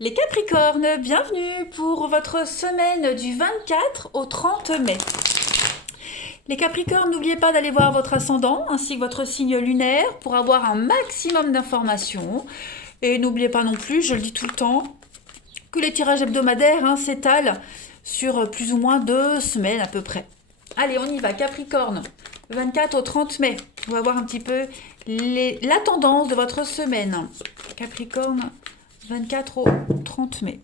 Les Capricornes, bienvenue pour votre semaine du 24 au 30 mai. Les Capricornes, n'oubliez pas d'aller voir votre ascendant ainsi que votre signe lunaire pour avoir un maximum d'informations. Et n'oubliez pas non plus, je le dis tout le temps, que les tirages hebdomadaires s'étalent sur plus ou moins 2 semaines à peu près. Allez, on y va, Capricorne, 24 au 30 mai. On va voir un petit peu la tendance de votre semaine. Capricorne, 24 au 30 mai.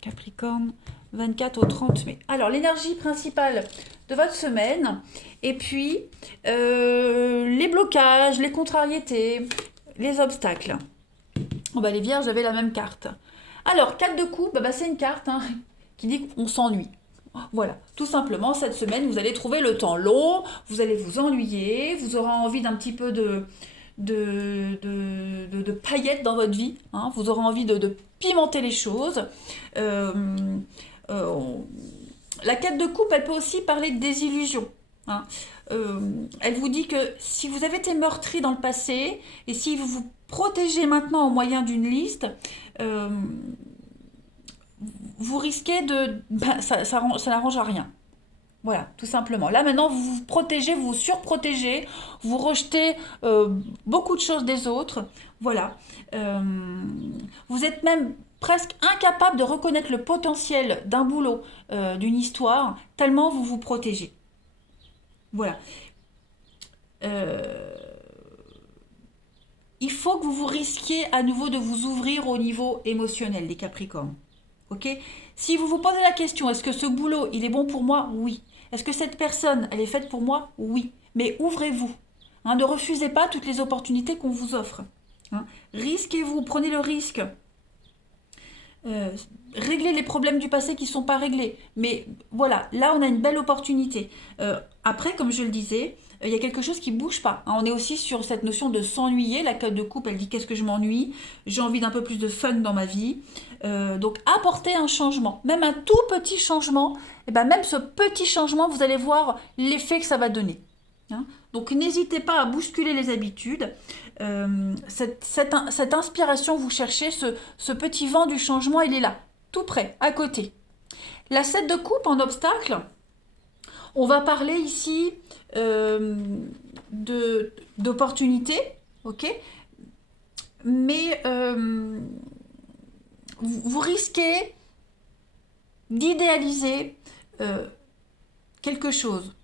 Capricorne, 24 au 30 mai. Alors, l'énergie principale de votre semaine, et puis les blocages, les contrariétés, les obstacles. Oh bah, les vierges avaient la même carte. Alors, 4 de coupe, c'est une carte qui dit qu'on s'ennuie. Voilà, tout simplement, cette semaine, vous allez trouver le temps long, vous allez vous ennuyer, vous aurez envie d'un petit peu de paillettes dans votre vie, vous aurez envie de pimenter les choses. Euh, euh, la 4 de coupe, elle peut aussi parler de désillusion. Elle vous dit que si vous avez été meurtri dans le passé, et si vous vous protégez maintenant au moyen d'une liste, vous risquez ça n'arrange à rien. Voilà, tout simplement. Là, maintenant, vous vous protégez, vous vous surprotégez, vous rejetez beaucoup de choses des autres. Voilà. Vous êtes même presque incapable de reconnaître le potentiel d'un boulot, d'une histoire, tellement vous vous protégez. Voilà. Euh, il faut que vous vous risquiez à nouveau de vous ouvrir au niveau émotionnel, les Capricornes. Ok. Si vous vous posez la question, est-ce que ce boulot, il est bon pour moi? Oui. Est-ce que cette personne, elle est faite pour moi? Oui. Mais ouvrez-vous. Ne refusez pas toutes les opportunités qu'on vous offre. Risquez-vous, prenez le risque. Réglez les problèmes du passé qui ne sont pas réglés. Mais voilà, là, on a une belle opportunité. Après, comme je le disais, il y a quelque chose qui ne bouge pas. On est aussi sur cette notion de s'ennuyer. La carte de coupe, elle dit qu'est-ce que je m'ennuie? J'ai envie d'un peu plus de fun dans ma vie. Donc, apporter un changement. Même un tout petit changement, et même ce petit changement, vous allez voir l'effet que ça va donner. Donc, n'hésitez pas à bousculer les habitudes. Cette inspiration, vous cherchez, ce petit vent du changement, il est là, tout près, à côté. La 7 de coupe en obstacle, on va parler ici d'opportunités, ok? Mais vous risquez d'idéaliser quelque chose.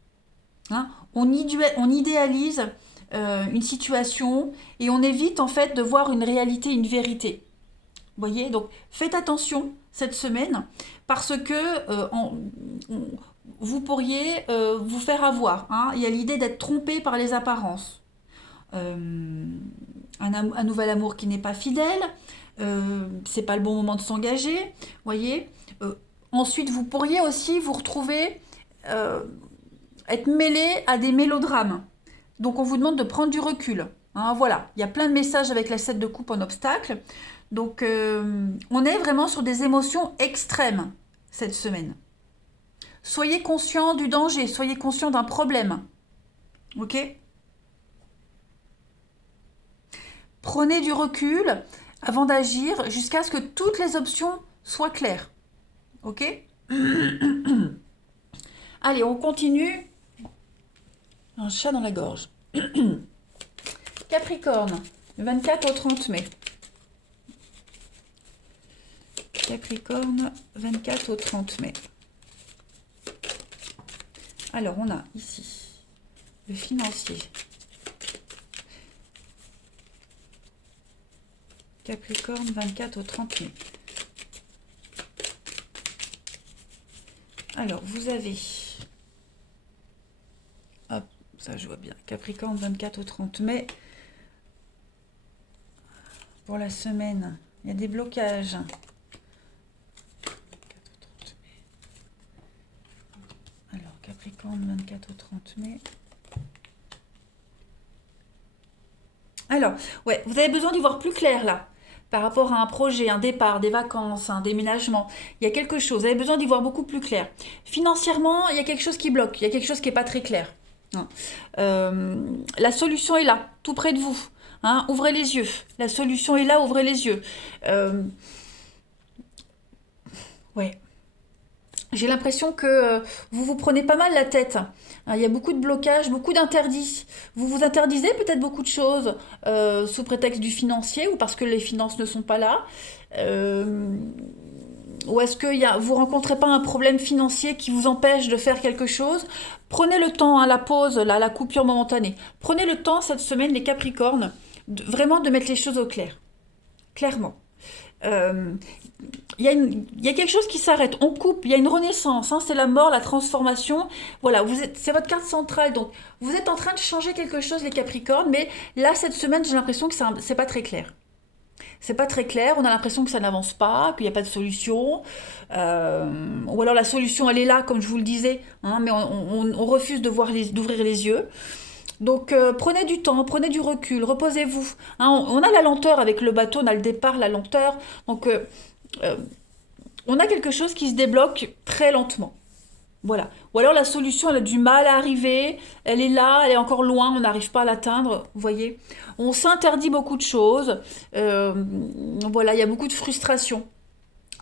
On idéalise une situation et on évite en fait de voir une réalité, une vérité. Vous voyez, donc faites attention cette semaine parce que vous pourriez vous faire avoir. Il y a l'idée d'être trompé par les apparences. Un nouvel amour qui n'est pas fidèle, c'est pas le bon moment de s'engager. Voyez. Ensuite, vous pourriez aussi vous retrouver être mêlé à des mélodrames. Donc on vous demande de prendre du recul. Voilà, il y a plein de messages avec la 7 de coupe en obstacle. Donc on est vraiment sur des émotions extrêmes cette semaine. Soyez conscient du danger, soyez conscient d'un problème. Ok? Prenez du recul avant d'agir jusqu'à ce que toutes les options soient claires. Ok? Allez, on continue. Un chat dans la gorge. Capricorne, 24 au 30 mai. Capricorne, 24 au 30 mai. Alors, on a ici le financier. Capricorne, 24 au 30 mai. Alors, vous avez... Hop, ça je vois bien. Capricorne, 24 au 30 mai. Pour la semaine, il y a des blocages. Alors, Capricorne, 24 au 30 mai. Alors, ouais, vous avez besoin d'y voir plus clair là. Par rapport à un projet, un départ, des vacances, un déménagement. Il y a quelque chose, vous avez besoin d'y voir beaucoup plus clair. Financièrement, il y a quelque chose qui bloque, il y a quelque chose qui n'est pas très clair. La solution est là, tout près de vous. Ouvrez les yeux. La solution est là, ouvrez les yeux. Ouais. J'ai l'impression que vous vous prenez pas mal la tête. Il y a beaucoup de blocages, beaucoup d'interdits. Vous vous interdisez peut-être beaucoup de choses sous prétexte du financier ou parce que les finances ne sont pas là. Euh, ou est-ce que vous rencontrez pas un problème financier qui vous empêche de faire quelque chose? Prenez le temps, hein, la pause, la coupure momentanée. Prenez le temps cette semaine, les Capricornes, vraiment de mettre les choses au clair. Clairement. Euh, il y a quelque chose qui s'arrête, on coupe, il y a une renaissance, hein, c'est la mort, la transformation. Voilà, c'est votre carte centrale, donc vous êtes en train de changer quelque chose, les Capricornes, mais là, cette semaine, j'ai l'impression que c'est pas très clair. C'est pas très clair, on a l'impression que ça n'avance pas, qu'il n'y a pas de solution. Ou alors la solution, elle est là, comme je vous le disais, hein, mais on refuse d'ouvrir les yeux. Donc prenez du temps, prenez du recul, reposez-vous. Hein, on a la lenteur avec le bateau, on a le départ, la lenteur. Donc euh, on a quelque chose qui se débloque très lentement. Voilà. Ou alors la solution, elle a du mal à arriver, elle est là, elle est encore loin, on n'arrive pas à l'atteindre, vous voyez. On s'interdit beaucoup de choses. Euh, voilà, il y a beaucoup de frustration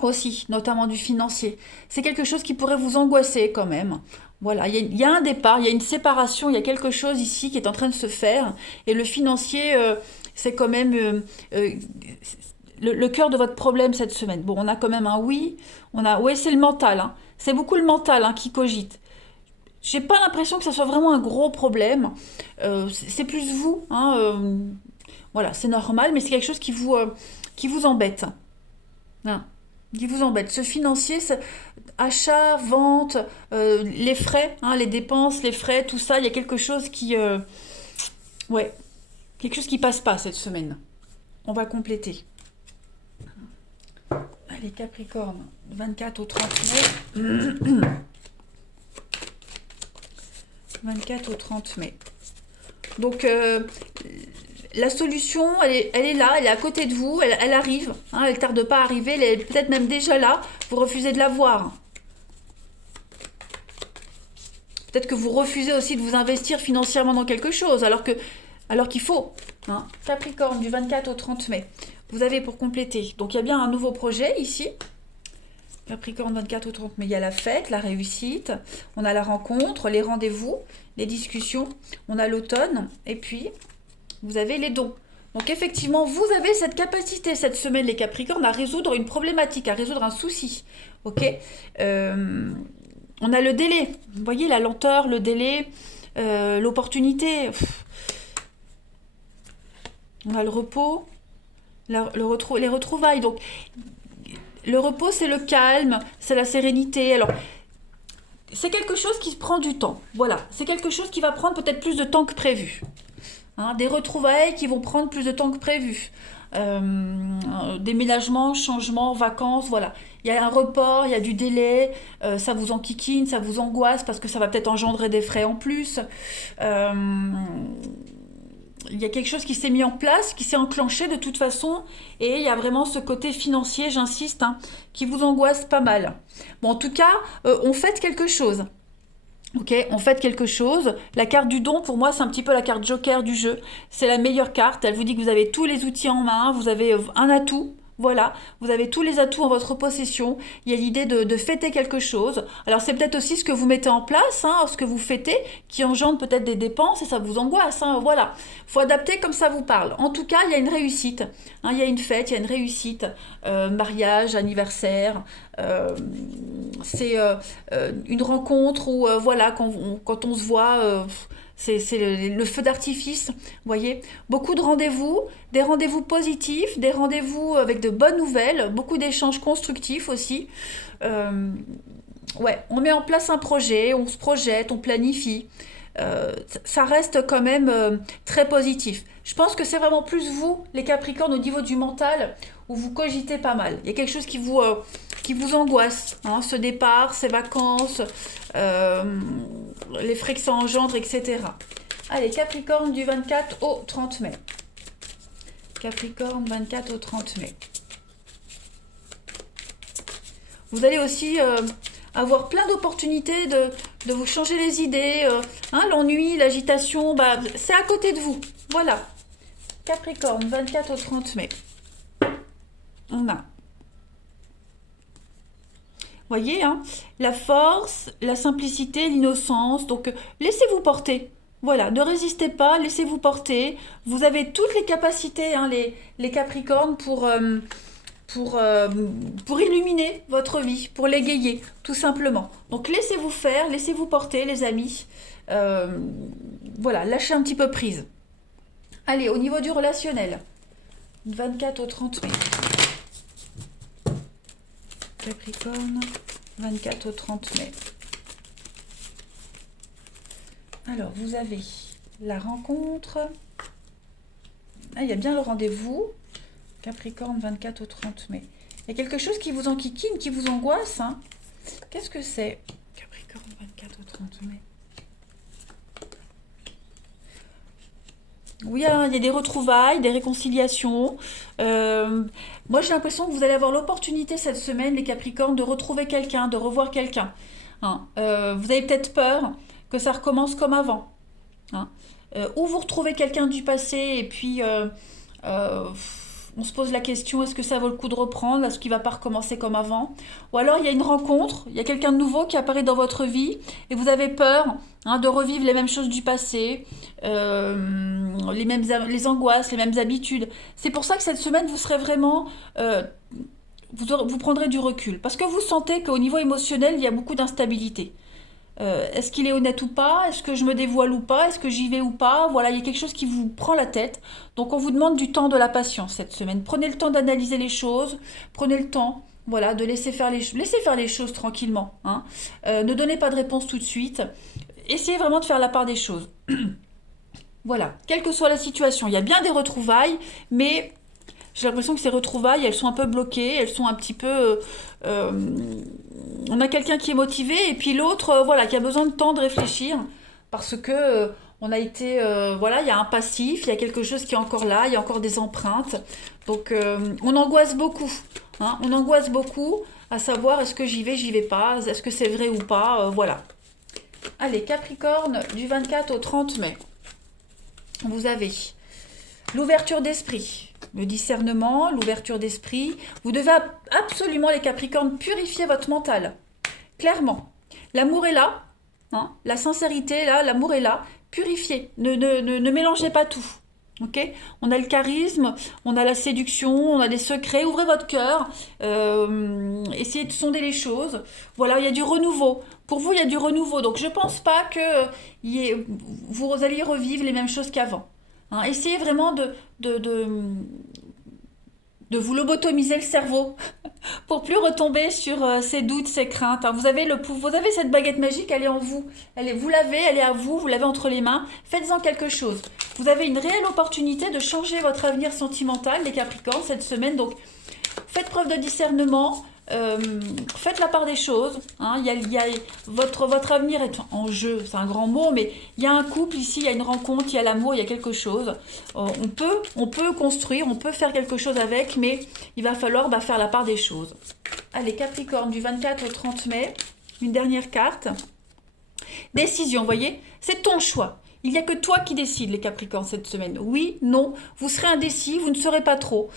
aussi, notamment du financier. C'est quelque chose qui pourrait vous angoisser quand même. Voilà, il y a un départ, il y a une séparation, il y a quelque chose ici qui est en train de se faire. Et le financier, c'est quand même le cœur de votre problème cette semaine. Bon, on a quand même un oui. Oui, c'est le mental, hein. C'est beaucoup le mental, hein, qui cogite. J'ai pas l'impression que ça soit vraiment un gros problème. C'est plus vous, hein, voilà, c'est normal, mais c'est quelque chose qui vous embête. Hein, qui vous embête. Ce financier, achat, vente, les frais, hein, les dépenses, les frais, tout ça, il y a quelque chose ouais, quelque chose qui passe pas cette semaine. On va compléter. Allez, Capricorne, 24 au 30 mai. 24 au 30 mai. Donc, la solution, elle est là, elle est à côté de vous, elle arrive, hein, elle tarde pas à arriver, elle est peut-être même déjà là, vous refusez de la voir. Peut-être que vous refusez aussi de vous investir financièrement dans quelque chose, alors qu'il faut. Hein. Capricorne, du 24 au 30 mai. Vous avez pour compléter. Donc il y a bien un nouveau projet ici. Capricorne, 24 au 30 mai. Il y a la fête, la réussite. On a la rencontre, les rendez-vous, les discussions. On a l'automne. Et puis, vous avez les dons. Donc effectivement, vous avez cette capacité cette semaine, les Capricornes, à résoudre une problématique, à résoudre un souci. Ok. On a le délai. Vous voyez la lenteur, le délai, l'opportunité. On a le repos, les retrouvailles. Donc le repos, c'est le calme, c'est la sérénité. Alors c'est quelque chose qui prend du temps. Voilà, c'est quelque chose qui va prendre peut-être plus de temps que prévu. Hein, des retrouvailles qui vont prendre plus de temps que prévu. Déménagement, changement, vacances, voilà. Il y a un report, il y a du délai, ça vous enquiquine, ça vous angoisse parce que ça va peut-être engendrer des frais en plus. Euh, il y a quelque chose qui s'est mis en place, qui s'est enclenché de toute façon, et il y a vraiment ce côté financier, j'insiste, hein, qui vous angoisse pas mal. Bon, en tout cas, on fête quelque chose. Ok, on fait quelque chose. La carte du don, pour moi, c'est un petit peu la carte joker du jeu. C'est la meilleure carte. Elle vous dit que vous avez tous les outils en main, vous avez un atout. Voilà, vous avez tous les atouts en votre possession. Il y a l'idée de fêter quelque chose. Alors c'est peut-être aussi ce que vous mettez en place, hein, ce que vous fêtez, qui engendre peut-être des dépenses et ça vous angoisse. Hein, voilà, faut adapter comme ça vous parle. En tout cas, il y a une réussite. Hein, il y a une fête, il y a une réussite. Mariage, anniversaire. C'est une rencontre où voilà, quand on se voit. C'est le feu d'artifice, vous voyez. Beaucoup de rendez-vous, des rendez-vous positifs, des rendez-vous avec de bonnes nouvelles, beaucoup d'échanges constructifs aussi. Euh, ouais, on met en place un projet, on se projette, on planifie. Ça reste quand même très positif. Je pense que c'est vraiment plus vous, les Capricornes, au niveau du mental, où vous cogitez pas mal. Il y a quelque chose qui vous angoisse, hein, ce départ, ces vacances, euh, les frais que ça engendre, etc. Allez, Capricorne du 24 au 30 mai. Capricorne, 24 au 30 mai. Vous allez aussi avoir plein d'opportunités de vous changer les idées. Hein, l'ennui, l'agitation, bah, c'est à côté de vous. Voilà. Capricorne, 24 au 30 mai. On a Voyez, hein, la force, la simplicité, l'innocence. Donc, laissez-vous porter. Voilà, ne résistez pas, laissez-vous porter. Vous avez toutes les capacités, hein, les Capricornes, pour, euh, pour illuminer votre vie, pour l'égayer, tout simplement. Donc, laissez-vous faire, laissez-vous porter, les amis. Euh, voilà, lâchez un petit peu prise. Allez, au niveau du relationnel, 24 au 30 mai. Capricorne, 24 au 30 mai. Alors, vous avez la rencontre. Ah, il y a bien le rendez-vous. Capricorne, 24 au 30 mai. Il y a quelque chose qui vous enquiquine, qui vous angoisse. Hein. Qu'est-ce que c'est? Capricorne, 24 au 30 mai. Oui, il y a des retrouvailles, des réconciliations. Moi, j'ai l'impression que vous allez avoir l'opportunité cette semaine, les Capricornes, de retrouver quelqu'un, de revoir quelqu'un. Hein. Vous avez peut-être peur que ça recommence comme avant. Hein. Ou vous retrouvez quelqu'un du passé et puis euh, on se pose la question, est-ce que ça vaut le coup de reprendre? Est-ce qu'il ne va pas recommencer comme avant? Ou alors il y a une rencontre, il y a quelqu'un de nouveau qui apparaît dans votre vie et vous avez peur, hein, de revivre les mêmes choses du passé, les angoisses, les mêmes habitudes. C'est pour ça que cette semaine, vous serez vraiment... vous prendrez du recul. Parce que vous sentez qu'au niveau émotionnel, il y a beaucoup d'instabilité. Est-ce qu'il est honnête ou pas? Est-ce que je me dévoile ou pas? Est-ce que j'y vais ou pas? Voilà, il y a quelque chose qui vous prend la tête. Donc on vous demande du temps, de la patience cette semaine. Prenez le temps d'analyser les choses. Prenez le temps, voilà, de laisser faire les choses tranquillement. Hein. Ne donnez pas de réponse tout de suite. Essayez vraiment de faire la part des choses. Voilà, quelle que soit la situation. Il y a bien des retrouvailles, mais j'ai l'impression que ces retrouvailles, elles sont un peu bloquées, elles sont un petit peu... on a quelqu'un qui est motivé et puis l'autre, voilà, qui a besoin de temps de réfléchir parce que on a été, voilà, il y a un passif, il y a quelque chose qui est encore là, il y a encore des empreintes. Donc on angoisse beaucoup, hein, on angoisse beaucoup à savoir est-ce que j'y vais pas, est-ce que c'est vrai ou pas, voilà. Allez, Capricorne, du 24 au 30 mai, vous avez l'ouverture d'esprit. Le discernement, l'ouverture d'esprit. Vous devez absolument, les Capricornes, purifier votre mental. Clairement. L'amour est là. Hein, la sincérité est là. L'amour est là. Purifiez. Ne mélangez pas tout. Ok? On a le charisme, on a la séduction, on a des secrets. Ouvrez votre cœur. Essayez de sonder les choses. Voilà, il y a du renouveau. Pour vous, il y a du renouveau. Donc, je ne pense pas que vous alliez revivre les mêmes choses qu'avant. Hein, essayez vraiment de vous lobotomiser le cerveau pour plus retomber sur ces doutes, ces craintes. Hein. Vous avez cette baguette magique, elle est en vous. Vous l'avez, elle est à vous, vous l'avez entre les mains. Faites-en quelque chose. Vous avez une réelle opportunité de changer votre avenir sentimental, les Capricornes, cette semaine. Donc, faites preuve de discernement. Faites la part des choses. Hein. Votre avenir est en jeu, c'est un grand mot, mais il y a un couple ici, il y a une rencontre, il y a l'amour, il y a quelque chose. On peut construire, on peut faire quelque chose avec, mais il va falloir faire la part des choses. Allez, Capricorne, du 24 au 30 mai, une dernière carte. Décision, vous voyez, c'est ton choix. Il n'y a que toi qui décides, les Capricornes, cette semaine. Oui, non, vous serez indécis, vous ne saurez pas trop.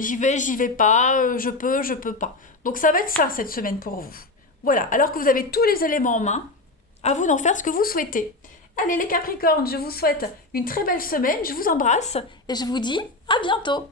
J'y vais pas, je peux pas. Donc ça va être ça, cette semaine pour vous. Voilà, alors que vous avez tous les éléments en main, à vous d'en faire ce que vous souhaitez. Allez, les Capricornes, je vous souhaite une très belle semaine, je vous embrasse et je vous dis à bientôt.